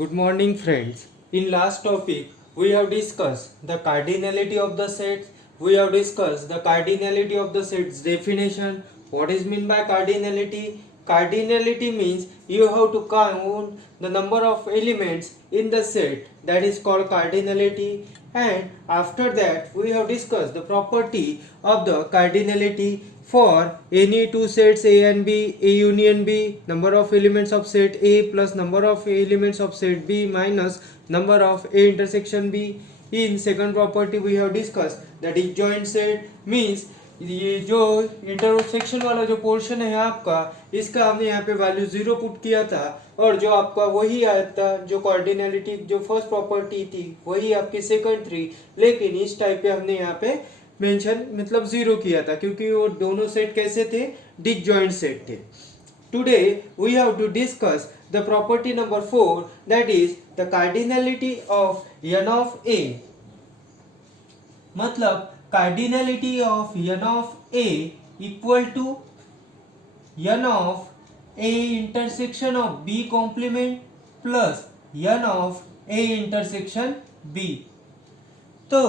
Good morning, friends. In last topic, we have discussed the cardinality of the sets. We have discussed the cardinality of the sets definition. What is meant by cardinality? Cardinality means you have to count the number of elements in the set. That is called cardinality. And after that, we have discussed the property of the cardinality for any two sets A and B, A union B, number of elements of set A plus number of elements of set B minus number of A intersection B. In second property we have discussed that disjoint set means ये जो intersection वाला जो portion है आपका, इसका हमने यहाँ पे वैल्यू 0 पुट किया था और जो आपका वही आया था जो कार्डिनलिटी जो फर्स्ट प्रॉपर्टी थी वही आपकी सेकंड थी, लेकिन इस टाइप पे हमने यहाँ पे मेंशन मतलब 0 किया था क्योंकि वो दोनों सेट कैसे थे, डिसजॉइंट सेट थे. Today we have to discuss the property number 4 that is the cardinality of n of a. मतलब cardinality of n of a equal to n of a intersection of b complement plus n of a intersection b. तो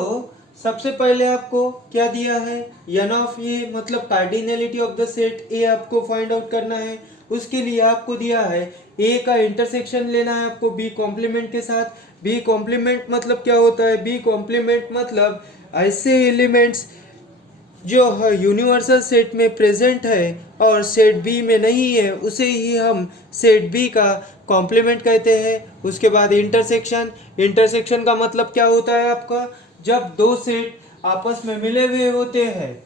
सबसे पहले आपको क्या दिया है, n of a मतलब cardinality of the set a आपको फाइंड आउट करना है. उसके लिए आपको दिया है a का इंटरसेक्शन लेना है आपको b कॉम्प्लीमेंट के साथ. b कॉम्प्लीमेंट मतलब क्या होता है, b कॉम्प्लीमेंट मतलब ऐसे एलिमेंट्स जो यूनिवर्सल सेट में प्रेजेंट है और सेट बी में नहीं है उसे ही हम सेट बी का कॉम्प्लीमेंट कहते हैं. उसके बाद इंटरसेक्शन, इंटरसेक्शन का मतलब क्या होता है आपका, जब दो सेट आपस में मिले हुए होते हैं,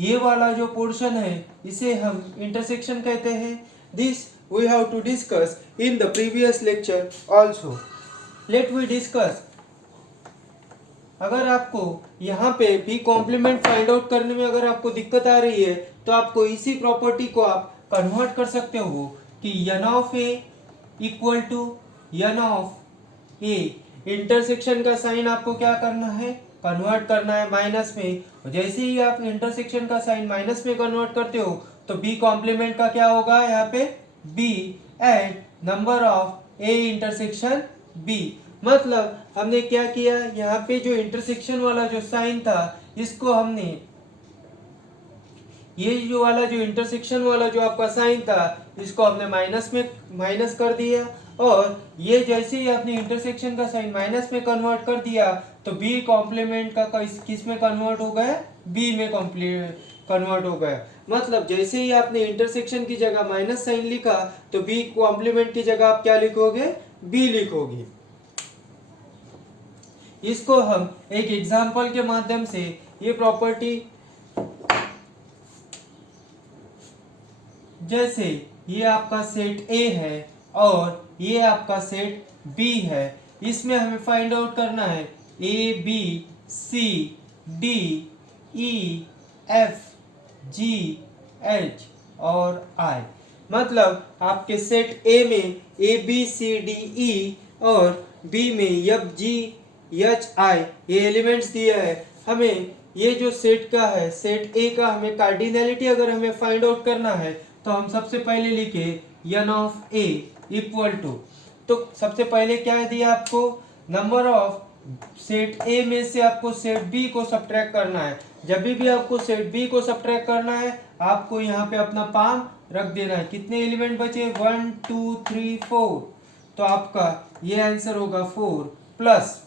ये वाला जो पोर्शन है इसे हम इंटरसेक्शन कहते हैं. This we have to discuss in the previous lecture also. Let we discuss. अगर आपको यहाँ पे भी कॉम्प्लीमेंट फाइंड आउट करने में अगर आपको दिक्कत आ रही है तो आपको इसी प्रॉपर्टी को आप कन्वर्ट कर सकते हो कि n of a equal to n of a. Intersection का साइन आपको क्या करना है, कन्वर्ट करना है माइनस में. जैसे ही आप इंटरसेक्शन का साइन माइनस में कन्वर्ट करते हो तो b कॉम्प्लीमेंट का क्या होगा यहाँ पे, b and number of a intersection b. मतलब हमने क्या किया, यहाँ पे जो इंटरसेक्शन वाला जो साइन था इसको हमने, ये जो वाला जो इंटरसेक्शन वाला जो आपका साइन था इसको हमने माइनस में माइनस कर दिया और ये जैसे ही आपने इंटरसेक्शन का साइन माइनस में कन्वर्ट कर दिया तो बी कॉम्प्लीमेंट का किस में कन्वर्ट हो गया, बी में कन्वर्ट हो गया. मतलब जैसे ही आपने इंटरसेक्शन की जगह माइनस साइन लिखा तो बी कॉम्प्लीमेंट की जगह आप क्या लिखोगे, बी लिखोगे. इसको हम एक एग्जांपल के माध्यम से ये प्रॉपर्टी, जैसे ये आपका सेट A है और ये आपका सेट B है, इसमें हमें फाइंड आउट करना है A B C D E F G H और I. मतलब आपके सेट A में A B C D E और B में F G एच आई ये एलिमेंट्स दिया है. हमें ये जो सेट का है, सेट ए का हमें कार्डिनलिटी अगर हमें फाइंड आउट करना है तो हम सबसे पहले लिखे n of a equal to, तो सबसे पहले क्या दिया आपको, नंबर ऑफ सेट a में से आपको सेट b को सब्ट्रैक्ट करना है. जब भी आपको सेट b को सब्ट्रैक्ट करना है आपको यहाँ पे अपना पाम रख देना है. कितने एलिमेंट बचे, 1 2 3 4, तो आपका ये आंसर होगा 4 प्लस.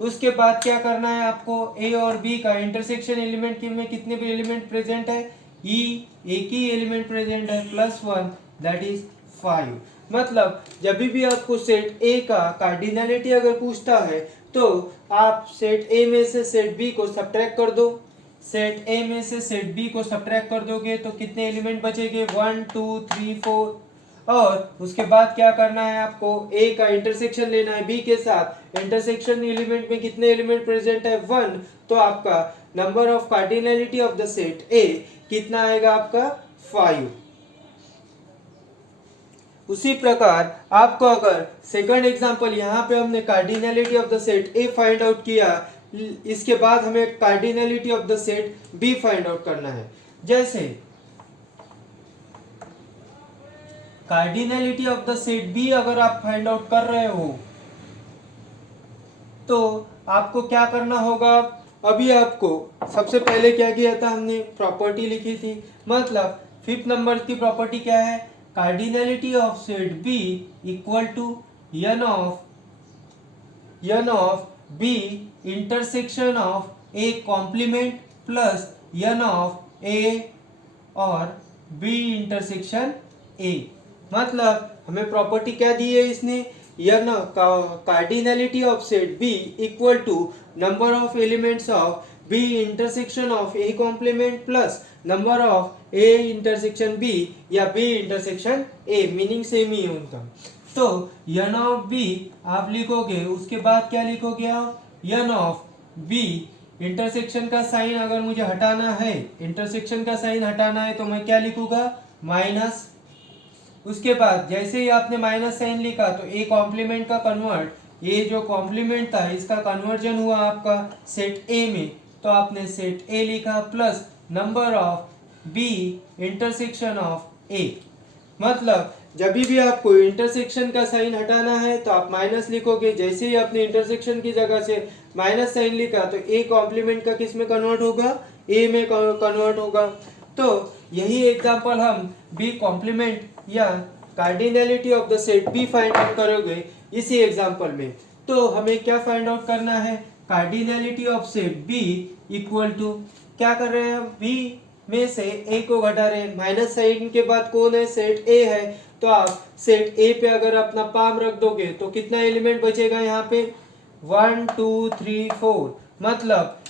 उसके बाद क्या करना है आपको, ए और बी का इंटरसेक्शन एलिमेंट में कितने भी एलिमेंट प्रेजेंट है, ई एक ही एलिमेंट प्रेजेंट है प्लस 1 दैट इज 5. मतलब जब भी आपको सेट ए का कार्डिनलिटी अगर पूछता है तो आप सेट ए में से सेट बी को सब्ट्रैक्ट कर दो. सेट ए में से सेट बी को सब्ट्रैक्ट कर दोगे तो कितने एलिमेंट बचेंगे, 1 2 3 4. और उसके बाद क्या करना है आपको, ए का इंटरसेक्शन लेना है बी के साथ. इंटरसेक्शन एलिमेंट में कितने एलिमेंट प्रेजेंट है, 1, तो आपका number of cardinality of the set ए कितना आएगा आपका, 5. उसी प्रकार आपको अगर सेकंड एग्जांपल, यहाँ पे हमने cardinality of the set A find out किया, इसके बाद हमें cardinality of the set B find out करना है. जैसे cardinality of the set B अगर आप फाइंड आउट कर रहे हो तो आपको क्या करना होगा। अभी आपको सबसे पहले क्या किया था, हमने प्रॉपर्टी लिखी थी। मतलब फिफ्थ नंबर की प्रॉपर्टी क्या है, cardinality of set B equal to N of B intersection of A complement plus N of A और बी इंटरसेक्शन ए। मतलब हमें प्रॉपर्टी क्या दी है इसने, N cardinality of set B equal to number of elements of B intersection of A complement plus number of A intersection B या B intersection A, meaning same ही होता। तो एन ऑफ बी आप लिखोगे, उसके बाद क्या लिखोगे आप, एन ऑफ बी इंटरसेक्शन का साइन अगर मुझे हटाना है, इंटरसेक्शन का साइन हटाना है तो मैं क्या लिखूंगा, माइनस। उसके बाद जैसे ही आपने माइनस साइन लिखा तो ए कॉम्प्लीमेंट का कन्वर्ट, ये जो कॉम्प्लीमेंट था इसका कन्वर्जन हुआ आपका सेट ए में, तो आपने सेट ए लिखा plus number of B intersection of A. मतलब जब भी आपको इंटरसेक्शन का साइन हटाना है तो आप माइनस लिखोगे, जैसे ही आपने इंटरसेक्शन की जगह से माइनस साइन लिखा तो ए कॉम्प्लीमेंट का किस में कन्वर्ट होगा, ए में कन्वर्ट होगा। तो यही एग्जांपल हम बी कॉम्प्लीमेंट या cardinality of the set B find out करोगे इसी एग्जांपल में। तो हमें क्या फाइंड आउट करना है, cardinality of set B equal to, क्या कर रहे हैं हम, बी में से ए को घटा रहे हैं, माइनस साइन के बाद कौन है, सेट ए है। तो आप सेट ए पे अगर अपना पाम रख दोगे तो कितना एलिमेंट बचेगा यहाँ पे, 1 2 3 4। मतलब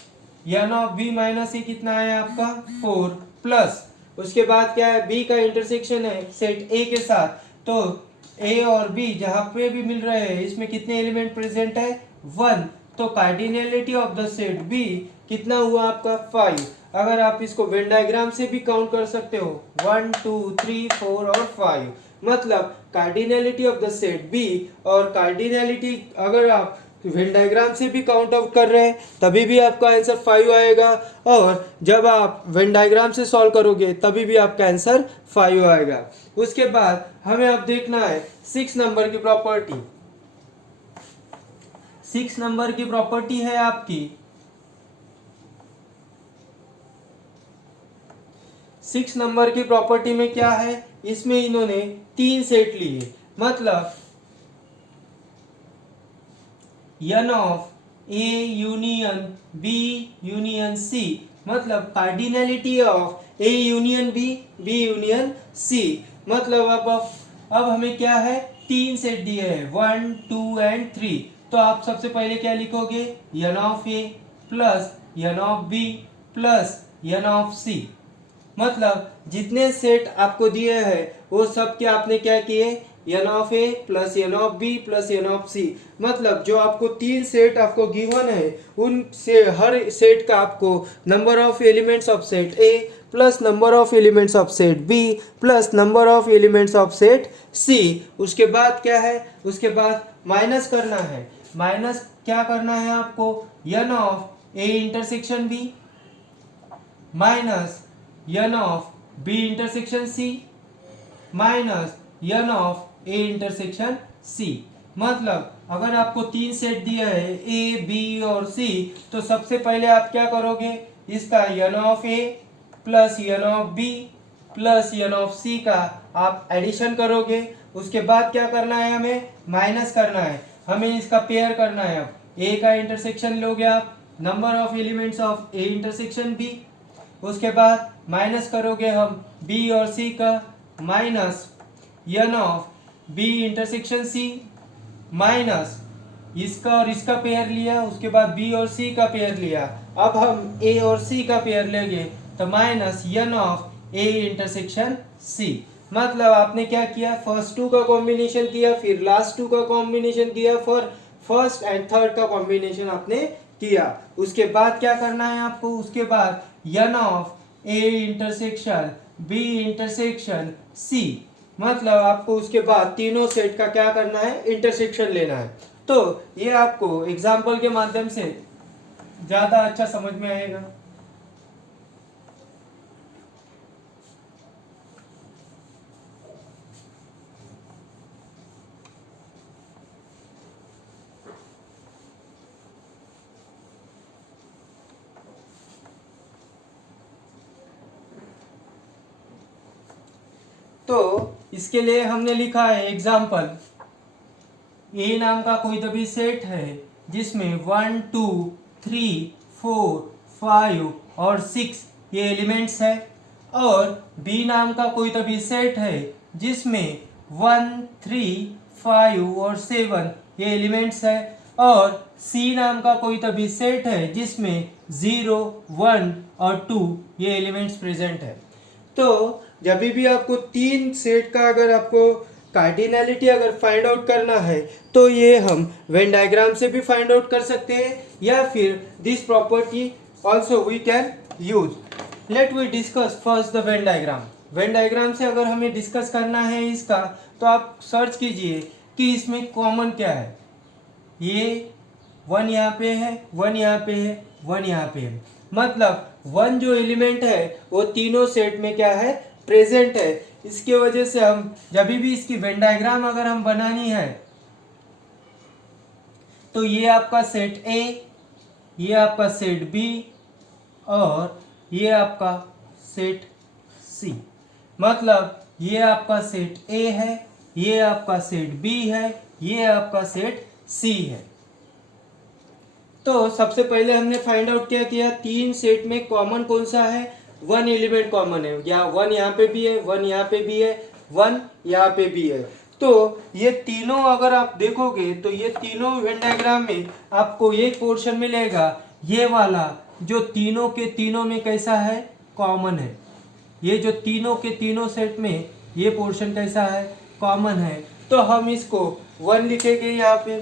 एन ऑफ बी माइनस ए कितना है आपका 4 प्लस, उसके बाद क्या है, बी का इंटरसेक्शन है सेट ए के साथ, तो ए और बी जहां पे भी मिल रहे हैं इसमें कितने एलिमेंट प्रेजेंट है, 1। तो cardinality of the set B कितना हुआ आपका 5। अगर आप इसको वेन डायग्राम से भी काउंट कर सकते हो, 1 2 3 4 और 5। मतलब cardinality of the set B और कार्डिनलिटी अगर आप वेन डायग्राम से भी काउंट आउट कर रहे हैं तभी भी आपका आंसर 5 आएगा, और जब आप वेन डायग्राम से सॉल्व करोगे तभी भी आपका आंसर 5 आएगा। उसके बाद हमें अब देखना है 6 नंबर की प्रॉपर्टी। 6 नंबर की प्रॉपर्टी है आपकी, 6 नंबर की प्रॉपर्टी में क्या है, इसमें इन्होंने 3 सेट लिए। मतलब N of A union B union C, मतलब cardinality of A union B, B union C. मतलब अब हमें क्या है, 3 सेट दिए हैं, 1 2 एंड 3। तो आप सबसे पहले क्या लिखोगे, N of A plus N of B plus N of C. मतलब जितने सेट आपको दिए हैं वो सब के आपने क्या किए, N of A plus N of B plus N of C. मतलब जो आपको 3 सेट आपको गिवन है उन से हर सेट का आपको number of elements of set A plus number of elements of set B plus number of elements of set C. उसके बाद क्या है, उसके बाद माइनस करना है। माइनस क्या करना है आपको, n of A intersection B minus n of B intersection C minus n of A intersection C. मतलब अगर आपको 3 सेट दिया है ए बी और सी, तो सबसे पहले आप क्या करोगे, इसका N of A plus N of B plus N of C का आप एडिशन करोगे। उसके बाद क्या करना है, हमें माइनस करना है, हमें इसका पेयर करना है। अब ए का इंटरसेक्शन लोगे आप, number of elements of A intersection B. उसके बाद माइनस करोगे हम बी और सी का, minus n of B intersection C minus इसका और इसका पेयर लिया, उसके बाद बी और सी का पेयर लिया। अब हम ए और सी का पेयर लेंगे तो minus n of A intersection C. मतलब आपने क्या किया, फर्स्ट 2 का कॉम्बिनेशन किया, फिर लास्ट 2 का कॉम्बिनेशन किया, फिर फर्स्ट एंड थर्ड का कॉम्बिनेशन आपने किया। उसके बाद क्या करना है आपको, उसके बाद n of A intersection B intersection C. मतलब आपको उसके बाद तीनों सेट का क्या करना है, इंटरसेक्शन लेना है। तो ये आपको एग्जाम्पल के माध्यम से ज्यादा अच्छा समझ में आएगा। तो इसके लिए हमने लिखा है एग्जाम्पल, ए नाम का कोई तो भी सेट है जिसमें 1 2 3 4 5 और 6 ये एलिमेंट्स है, और बी नाम का कोई तो भी सेट है जिसमें 1 3 5 और 7 ये एलिमेंट्स है, और सी नाम का कोई तो भी सेट है जिसमें 0 1 और 2 ये एलिमेंट्स प्रेजेंट है। तो जब भी आपको तीन सेट का अगर आपको कार्डिनैलिटी अगर फाइंड आउट करना है तो ये हम वेन डायग्राम से भी फाइंड आउट कर सकते हैं, या फिर this property also we can use. Let we discuss first the Venn diagram. Venn diagram से अगर हमें डिस्कस करना है इसका, तो आप सर्च कीजिए कि इसमें कॉमन क्या है। ये 1 यहाँ पे है, 1 यहाँ पे है, 1 यहाँ पे है, मतलब 1 जो एलिमेंट है वो तीनों सेट में क्या है, प्रेजेंट है। इसके वजह से हम जब भी इसकी वेन डायग्राम अगर हम बनानी है तो ये आपका सेट ए, ये आपका सेट बी और ये आपका सेट सी, मतलब ये आपका सेट ए है, ये आपका सेट बी है, ये आपका सेट सी है। तो सबसे पहले हमने फाइंड आउट क्या किया, तीन सेट में कॉमन कौन सा है, 1 एलिमेंट कॉमन है, या 1 यहाँ पे भी है, 1 यहाँ पे भी है, 1 यहाँ पे भी है। तो ये तीनों अगर आप देखोगे तो ये तीनों वेन डायग्राम में आपको एक पोर्शन मिलेगा, ये वाला जो तीनों के तीनों में कैसा है, कॉमन है। ये जो तीनों के तीनों सेट में ये पोर्शन कैसा है, कॉमन है। तो हम इसको 1 लिखेंगे यहाँ पे,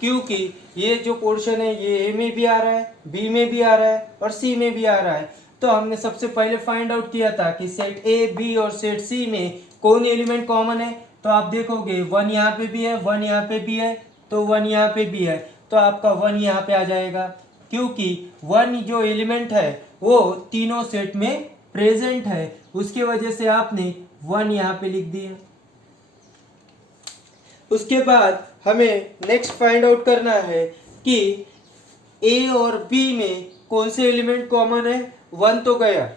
क्योंकि ये जो पोर्शन है ये ए में भी आ रहा है, बी में भी आ रहा है और सी में भी आ रहा है। तो हमने सबसे पहले फाइंड आउट किया था कि सेट ए, बी और सेट सी में कौन एलिमेंट कॉमन है। तो आप देखोगे 1 यहाँ पे भी है, 1 यहाँ पे भी है, तो 1 यहाँ पे भी है, तो आपका 1 यहाँ पे आ जाएगा, क्योंकि 1 जो एलिमेंट है वो तीनों सेट में प्रेजेंट है, उसके वजह से आपने 1 यहाँ पे लिख दिया। उसके बाद हमें नेक्स्ट फाइंड आउट करना है कि ए और बी में कौन से एलिमेंट कॉमन है। 1 तो गया,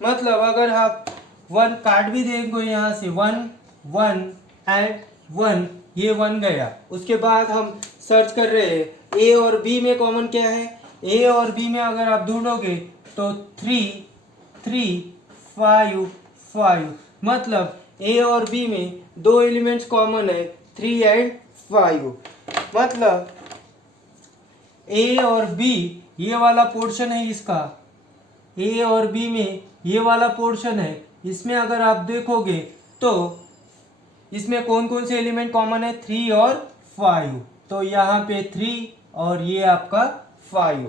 मतलब अगर आप 1 काट भी देंगे यहाँ से 1 1 एंड 1, ये 1 गया। उसके बाद हम सर्च कर रहे हैं ए और बी में कॉमन क्या है। ए और बी में अगर आप ढूंढोगे तो 3 3 5 5, मतलब ए और बी में दो एलिमेंट्स कॉमन है, 3 एंड 5, मतलब ए और बी ये वाला पोर्शन है इसका, ए और बी में ये वाला पोर्शन है, इसमें अगर आप देखोगे तो इसमें कौन कौन से एलिमेंट कॉमन है, 3 और 5, तो यहाँ पे 3 और ये आपका 5,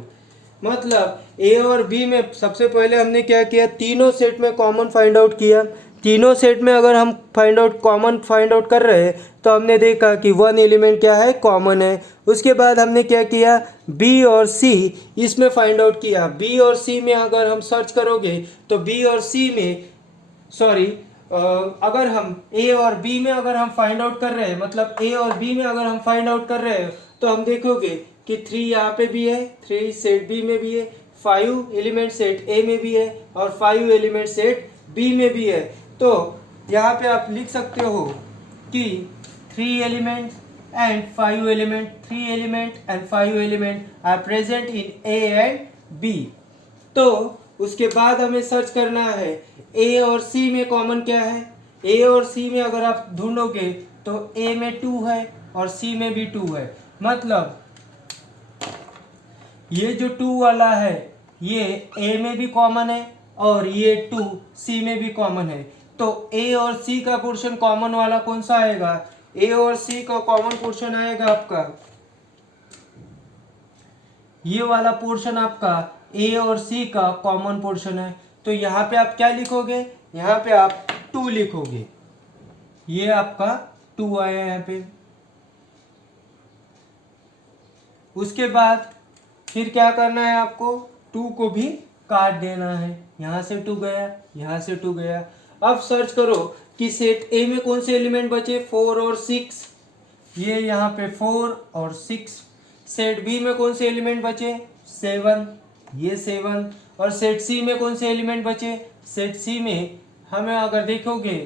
मतलब ए और बी में सबसे पहले हमने क्या किया, तीनों सेट में कॉमन फाइंड आउट किया। तीनों सेट में अगर हम कॉमन फाइंड आउट कर रहे हैं तो हमने देखा कि 1 एलिमेंट क्या है, कॉमन है। उसके बाद हमने क्या किया, बी और सी इसमें फाइंड आउट किया। बी और सी में अगर हम सर्च करोगे तो बी और सी में अगर हम ए और बी में अगर हम फाइंड आउट कर रहे हैं, मतलब ए और बी में अगर हम फाइंड आउट कर रहे हैं तो हम देखोगे कि 3 यहाँ पे भी है, 3 सेट बी में भी है, 5 एलिमेंट सेट ए में भी है और 5 एलिमेंट सेट बी में भी है। तो यहाँ पे आप लिख सकते हो कि 3 element and 5 element, 3 element and 5 element are present in A and B. तो उसके बाद हमें सर्च करना है ए और सी में कॉमन क्या है। ए और सी में अगर आप ढूंढोगे तो ए में 2 है और सी में भी 2 है, मतलब ये जो 2 वाला है ये ए में भी कॉमन है और ये 2 सी में भी कॉमन है। तो ए और सी का पोर्शन कॉमन वाला कौन सा आएगा, ए और सी का कॉमन पोर्शन आएगा आपका ये वाला पोर्शन, आपका ए और सी का कॉमन पोर्शन है। तो यहाँ पे आप क्या लिखोगे, यहाँ पे आप 2 लिखोगे, ये आपका 2 आया यहाँ पे। उसके बाद फिर क्या करना है, आपको 2 को भी काट देना है, यहाँ से 2 गया, यहाँ से 2 गया। अब सर्च करो कि सेट ए में कौन से एलिमेंट बचे, 4 और 6, ये यहाँ पे 4 और 6। सेट बी में कौन से एलिमेंट बचे, 7, ये 7, और सेट सी में कौन से एलिमेंट बचे, सेट सी में हमें अगर देखोगे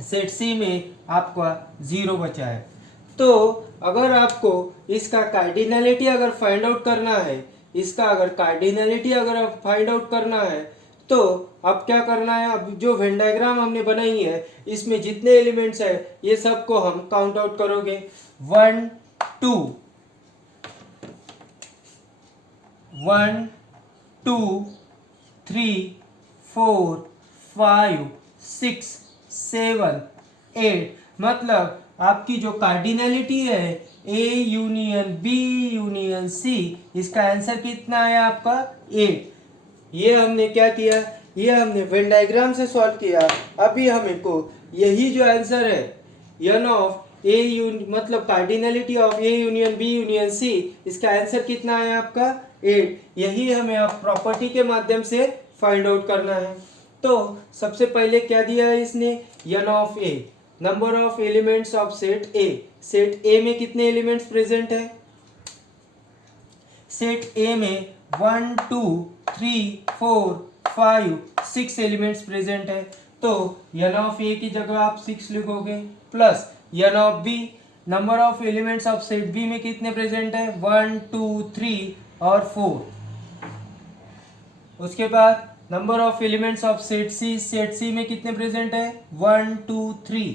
सेट सी में आपका 0 बचा है। तो अगर आपको इसका कार्डिनलिटी अगर फाइंड आउट करना है, इसका अगर कार्डिनलिटी अगर फाइंड आउट करना है, तो अब क्या करना है, अब जो वेन डायग्राम हमने बनाई है इसमें जितने एलिमेंट्स है ये सबको हम काउंट आउट करोगे। 1 2 1 2 3 4 5 6 7 8, मतलब आपकी जो कार्डिनलिटी है A union B union C, इसका आंसर कितना है आपका 8। ये हमने क्या किया, ये हमने वेन डायग्राम से सॉल्व किया। अभी हमको यही जो आंसर है एन ऑफ ए मतलब cardinality of A union B union C, इसका आंसर कितना है आपका 8। यही हमें अब प्रॉपर्टी के माध्यम से फाइंड आउट करना है। तो सबसे पहले क्या दिया है इसने, n of A, number of elements of set A. Set A में कितने एलिमेंट्स प्रेजेंट है, सेट ए में 1 2 3 4 5 6 एलिमेंट्स प्रेजेंट है। तो एन ऑफ ए की जगह आप 6 लिखोगे, plus N of B, number of elements of set B में कितने प्रेजेंट है 1 2 3 और 4। उसके बाद number of elements of set C में कितने प्रेजेंट है 1 2 3।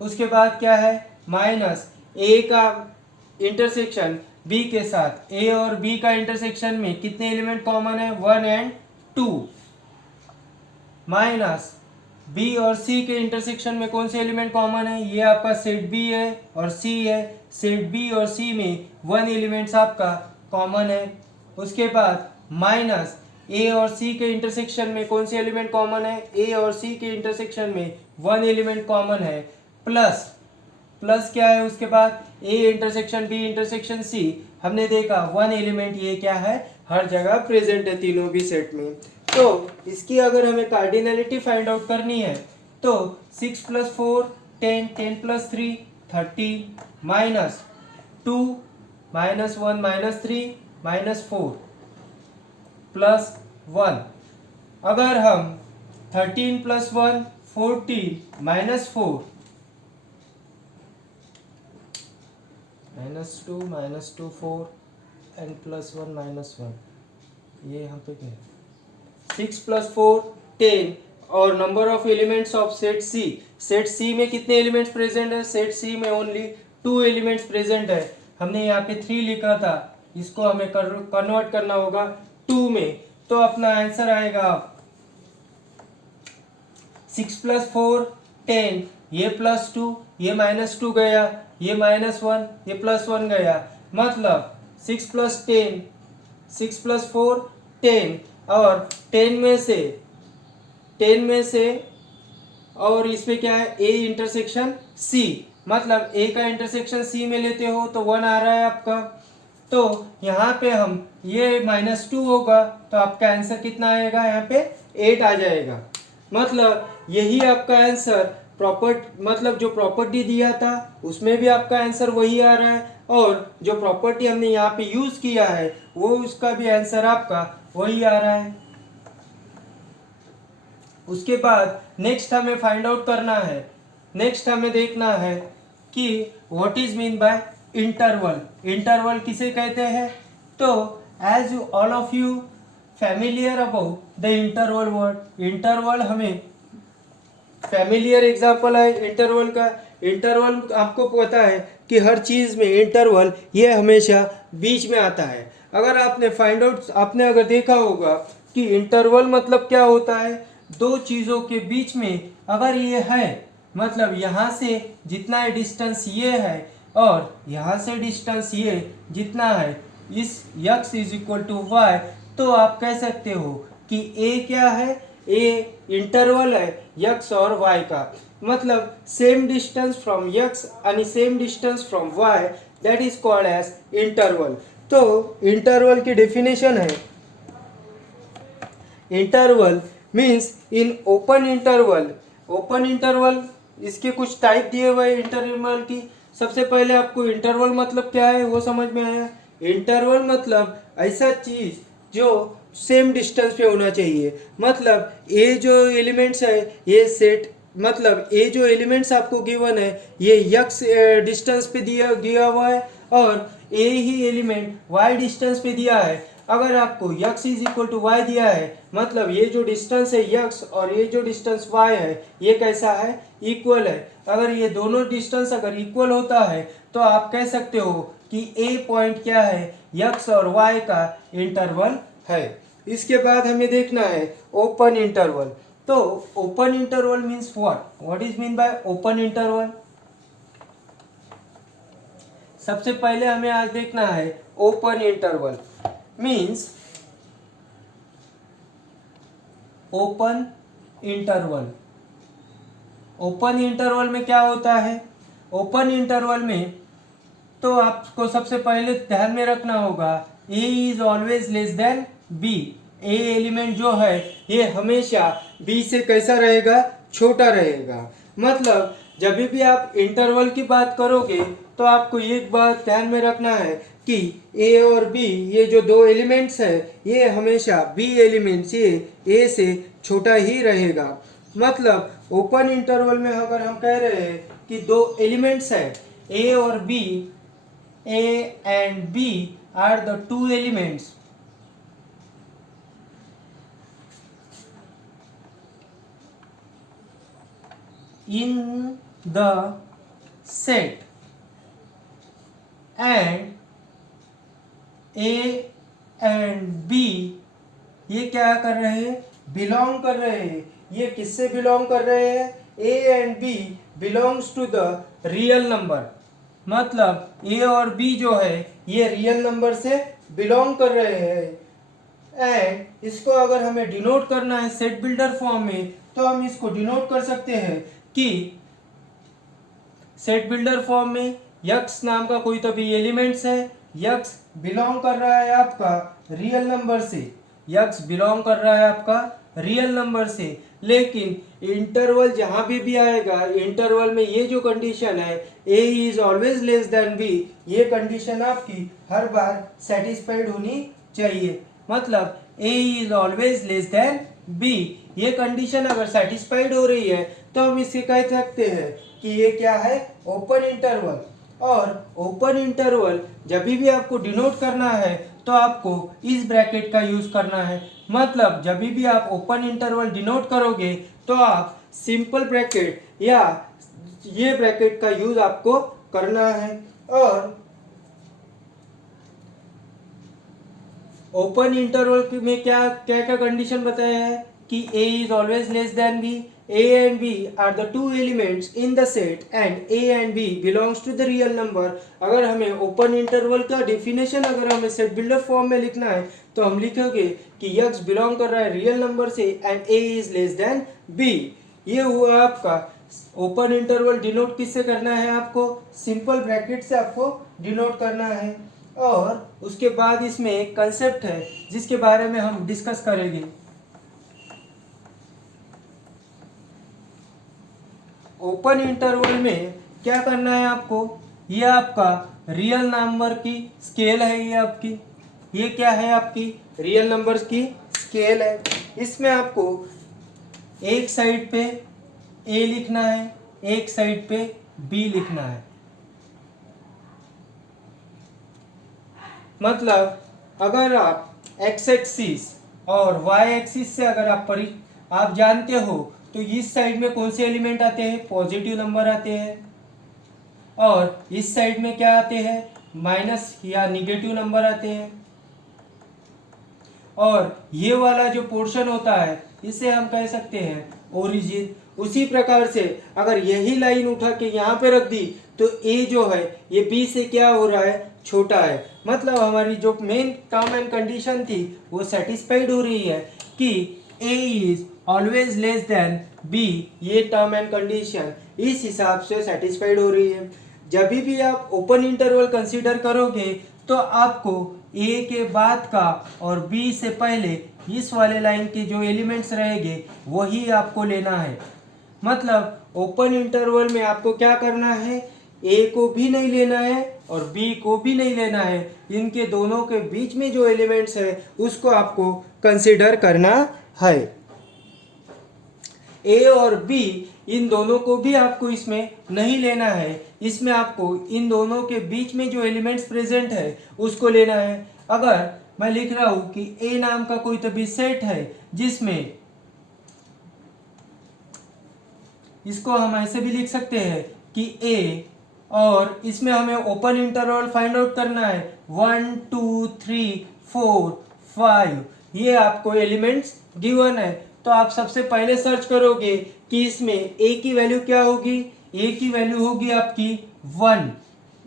उसके बाद क्या है, माइनस ए का इंटरसेक्शन बी के साथ, ए और बी का इंटरसेक्शन में कितने एलिमेंट कॉमन है 1 एंड 2, माइनस बी और सी के इंटरसेक्शन में कौन से एलिमेंट कॉमन है, ये आपका सेट बी है और सी है, सेट बी और सी में 1 एलिमेंट्स आपका कॉमन है। उसके बाद माइनस ए और सी के इंटरसेक्शन में कौन से एलिमेंट कॉमन है, ए और सी के इंटरसेक्शन में 1 एलिमेंट कॉमन है, प्लस प्लस क्या है उसके बाद A intersection B intersection C, हमने देखा 1 एलिमेंट ये क्या है हर जगह प्रेजेंट है तीनों भी सेट में। तो इसकी अगर हमें कार्डिनलिटी फाइंड आउट करनी है तो 6 + 4 10, 10 + 3 30, माइनस 2 -1 -3 -4 प्लस 1। अगर हम 13 + 1 14 -4 -2 -2 4 एंड +1 -1, ये यहाँ पे क्या है 6 + 4 10। और number of elements of set C में कितने एलिमेंट्स प्रेजेंट है, सेट सी में ओनली 2 एलिमेंट्स प्रेजेंट है। हमने यहाँ पे 3 लिखा था, इसको हमें कन्वर्ट करना होगा 2 में, तो अपना आंसर आएगा 6 + 4 10, ये +2, ये -2 गया, ये -1, ये +1 गया, मतलब 6 + 10 6 + 4 10, और 10 में से और इसमें क्या है ए इंटरसेक्शन सी, मतलब ए का इंटरसेक्शन सी में लेते हो तो 1 आ रहा है आपका। तो यहाँ पे हम ये -2 होगा तो आपका आंसर कितना आएगा, यहाँ पे 8 आ जाएगा। मतलब यही आपका आंसर मतलब जो प्रॉपर्टी दिया था उसमें भी आपका आंसर वही आ रहा है, और जो प्रॉपर्टी हमने यहाँ पे यूज किया है वो उसका भी आंसर आपका वही आ रहा है। उसके बाद नेक्स्ट हमें फाइंड आउट करना है, नेक्स्ट हमें देखना है कि what is mean by interval. Interval किसे कहते हैं, तो as you all of you familiar about the interval word, interval हमें फैमिलियर एग्जाम्पल है इंटरवल का। इंटरवल आपको पता है कि हर चीज़ में इंटरवल ये हमेशा बीच में आता है। अगर आपने अगर देखा होगा कि इंटरवल मतलब क्या होता है, दो चीज़ों के बीच में अगर ये है, मतलब यहाँ से जितना डिस्टेंस ये है और यहाँ से डिस्टेंस ये जितना है, इस x = y, तो आप कह सकते हो कि a क्या है, a इंटरवल है x और y का, मतलब सेम डिस्टेंस फ्रॉम x आणि same distance from y, that is called as interval. तो इंटरवल की डेफिनेशन है, interval means in open interval. Open interval इसके कुछ टाइप दिए हुए हैं इंटरवल की। सबसे पहले आपको इंटरवल मतलब क्या है वो समझ में आया। इंटरवल मतलब ऐसा चीज जो सेम डिस्टेंस पे होना चाहिए। मतलब ये जो एलिमेंट्स है ये सेट, मतलब ये जो एलिमेंट्स आपको गिवन है ये यक्स डिस्टेंस पे दिया हुआ है और ये ही एलिमेंट वाई डिस्टेंस पे दिया है। अगर आपको x is equal to y दिया है मतलब ये जो डिस्टेंस है यक्स और ये जो डिस्टेंस वाई है ये कैसा है, इक्वल है। अगर ये दोनों डिस्टेंस अगर इक्वल होता है तो आप कह सकते हो कि ए पॉइंट क्या है, यक्स और वाई का इंटरवल है। इसके बाद हमें देखना है ओपन इंटरवल। तो open interval means what is mean bye open interval. सबसे पहले हमें आज देखना है open interval means open interval. Open interval में क्या होता है, ओपन इंटरवल में तो आपको सबसे पहले ध्यान में रखना होगा A is always less than B. A element जो है ये हमेशा बी से कैसा रहेगा, छोटा रहेगा। मतलब जब भी आप इंटरवल की बात करोगे तो आपको एक बात ध्यान में रखना है कि ए और बी ये जो दो एलिमेंट्स है ये हमेशा बी एलिमेंट्स ये ए से छोटा ही रहेगा। मतलब ओपन इंटरवल में अगर हम कह रहे हैं कि दो एलिमेंट्स है ए और B, A and B are the two elements in the set and A and B ये क्या कर रहे हैं, बिलोंग कर रहे हैं। ये किससे बिलोंग कर रहे हैं, A and B belongs to the real number. मतलब ए और बी जो है ये रियल नंबर से बिलोंग कर रहे हैं। एंड इसको अगर हमें डिनोट करना है सेट बिल्डर फॉर्म में तो हम इसको डिनोट कर सकते हैं कि सेट बिल्डर फॉर्म में यक्स नाम का कोई तो भी एलिमेंट्स है, यक्स बिलोंग कर रहा है आपका रियल नंबर से, यक्स बिलोंग कर रहा है आपका रियल नंबर से। लेकिन इंटरवल जहां भी आएगा इंटरवल में ये जो कंडीशन है A is always less than B, ये कंडीशन आपकी हर बार सेटिस्फाइड होनी चाहिए। मतलब A is always less than B, ये कंडीशन अगर सेटिस्फाइड हो रही है तो हम इसे कह सकते हैं कि ये क्या है, ओपन इंटरवल। और ओपन इंटरवल जब भी आपको डिनोट करना है तो आपको इस ब्रैकेट का यूज करना है। मतलब जब भी आप ओपन इंटरवल डिनोट करोगे तो आप सिंपल ब्रैकेट या ये ब्रैकेट का यूज आपको करना है। और ओपन इंटरवल में क्या क्या क्या कंडीशन बताया है कि a is always less than b, a and b are the two elements in the set and a and b belongs to the real number. अगर हमें ओपन इंटरवल का डेफिनेशन अगर हमें सेट बिल्डर फॉर्म में लिखना है तो हम लिखोगे कि x बिलोंग कर रहा है रियल नंबर से and a is less than b। ये हुआ आपका ओपन इंटरवल। डिनोट किससे करना है, आपको सिंपल ब्रैकेट से आपको डिनोट करना है। और उसके बाद इसमें एक कंसेप्ट है जिसके बारे में हम डिस्कस करेंगे। ओपन इंटरवल में क्या करना है आपको, ये आपका रियल नंबर की स्केल है, ये आपकी ये क्या है, आपकी रियल नंबर्स की स्केल है। इसमें आपको एक साइड पे ए लिखना है, एक साइड पे बी लिखना है। मतलब अगर आप एक्स एक्सिस और वाई एक्सिस से अगर आप जानते हो तो इस साइड में कौन से एलिमेंट आते हैं, पॉजिटिव नंबर आते हैं, और इस साइड में क्या आते हैं, माइनस या निगेटिव नंबर आते हैं। और ये वाला जो पोर्शन होता है इसे हम कह सकते हैं ओरिजिन। उसी प्रकार से अगर यही लाइन उठा के यहाँ पे रख दी तो ए जो है ये बी से क्या हो रहा है, छोटा है। मतलब हमारी जो मेन टर्म एंड कंडीशन थी वो सेटिस्फाइड हो रही है कि A is always less than B, ये टर्म एंड कंडीशन इस हिसाब से सेटिस्फाइड हो रही है। जब भी आप ओपन इंटरवल कंसीडर करोगे तो आपको ए के बाद का और बी से पहले इस वाले लाइन के जो एलिमेंट्स रहेंगे वही आपको लेना है। मतलब ओपन इंटरवल में आपको क्या करना है, ए को भी नहीं लेना है और बी को भी नहीं लेना है। इनके दोनों के बीच में जो एलिमेंट्स है उसको आपको कंसीडर करना है। ए और बी इन दोनों को भी आपको इसमें नहीं लेना है। इसमें आपको इन दोनों के बीच में जो एलिमेंट्स प्रेजेंट है उसको लेना है। अगर मैं लिख रहा हूं कि ए नाम का कोई तो भी सेट है जिसमें, इसको हम ऐसे भी लिख सकते हैं कि ए, और इसमें हमें ओपन इंटरवल फाइंड आउट करना है 1 2 3 4 5, ये आपको एलिमेंट्स गिवन है। तो आप सबसे पहले सर्च करोगे कि इसमें ए की वैल्यू क्या होगी। ए की वैल्यू होगी आपकी 1।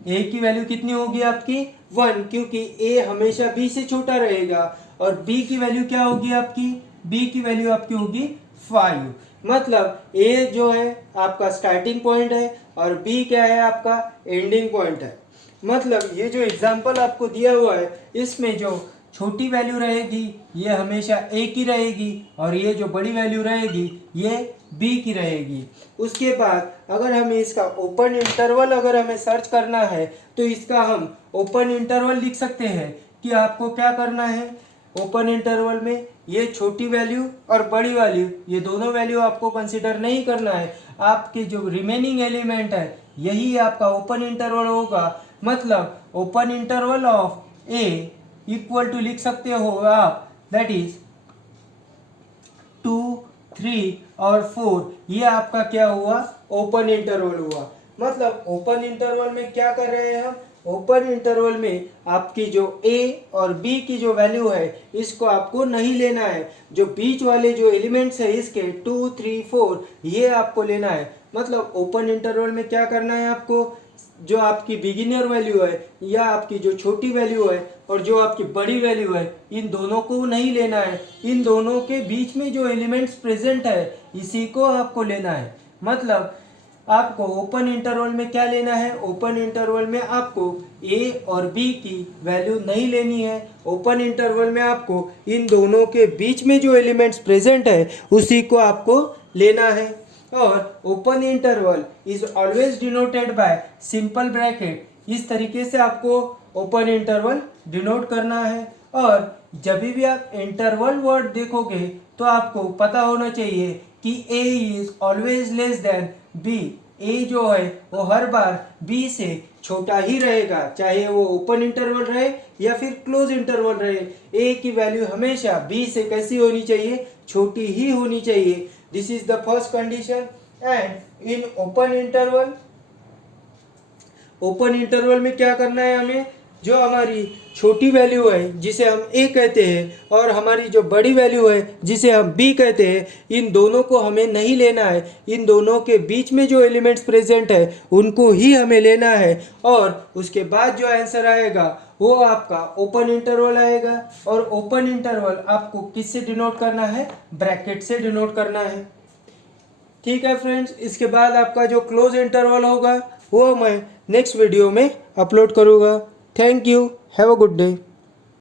ए की वैल्यू कितनी होगी आपकी 1, क्योंकि ए हमेशा बी से छोटा रहेगा। और बी की वैल्यू क्या होगी आपकी, बी की वैल्यू आपकी होगी 5। मतलब ए जो है आपका स्टार्टिंग पॉइंट है और बी क्या है आपका एंडिंग पॉइंट है। मतलब ये जो एग्जांपल आपको दिया हुआ है इसमें जो छोटी वैल्यू रहेगी ये हमेशा ए की रहेगी और ये जो बड़ी वैल्यू रहेगी ये बी की रहेगी। उसके बाद अगर हमें इसका ओपन इंटरवल अगर हमें सर्च करना है तो इसका हम ओपन इंटरवल लिख सकते हैं कि आपको क्या करना है। ओपन इंटरवल में ये छोटी वैल्यू और बड़ी वैल्यू ये दोनों वैल्यू आपको कंसीडर नहीं करना है। आपके जो रिमेनिंग एलिमेंट है यही आपका ओपन इंटरवल होगा। मतलब open interval of A equal to लिख सकते हो आप, दैट इज 2 3 और 4, ये आपका क्या हुआ ओपन इंटरवल हुआ। मतलब ओपन इंटरवल में क्या कर रहे हैं हम, ओपन इंटरवल में आपकी जो ए और बी की जो वैल्यू है इसको आपको नहीं लेना है। जो बीच वाले जो एलिमेंट्स है इसके 2 3 4 ये आपको लेना है। मतलब ओपन इंटरवल में क्या करना है आपको, जो आपकी बिगिनर वैल्यू है या आपकी जो छोटी वैल्यू है और जो आपकी बड़ी वैल्यू है इन दोनों को नहीं लेना है। इन दोनों के बीच में जो एलिमेंट्स प्रेजेंट है इसी को आपको लेना है। मतलब आपको ओपन इंटरवल में क्या लेना है, ओपन इंटरवल में आपको ए और बी की वैल्यू नहीं लेनी है। ओपन इंटरवल में आपको इन दोनों के बीच में जो एलिमेंट्स प्रेजेंट है उसी को आपको लेना है। और open interval is always denoted by simple bracket. इस तरीके से आपको ओपन इंटरवल डिनोट करना है। और जब भी आप इंटरवल वर्ड देखोगे तो आपको पता होना चाहिए कि A is always less than B. A जो है वो हर बार बी से छोटा ही रहेगा, चाहे वो ओपन इंटरवल रहे या फिर क्लोज इंटरवल रहे। ए की वैल्यू हमेशा बी से कैसी होनी चाहिए, छोटी ही होनी चाहिए। This is the first condition. And in open interval में क्या करना है हमें, जो हमारी छोटी वैल्यू है जिसे हम ए कहते हैं और हमारी जो बड़ी वैल्यू है जिसे हम बी कहते हैं, इन दोनों को हमें नहीं लेना है। इन दोनों के बीच में जो एलिमेंट्स प्रेजेंट है उनको ही हमें लेना है। और उसके बाद जो आंसर आएगा वो आपका ओपन इंटरवल आएगा। और ओपन इंटरवल आपको किससे डिनोट करना है, ब्रैकेट से डिनोट करना है। ठीक है फ्रेंड्स, इसके बाद आपका जो क्लोज इंटरवल होगा वो मैं नेक्स्ट वीडियो में अपलोड करूँगा। Thank you, have a good day.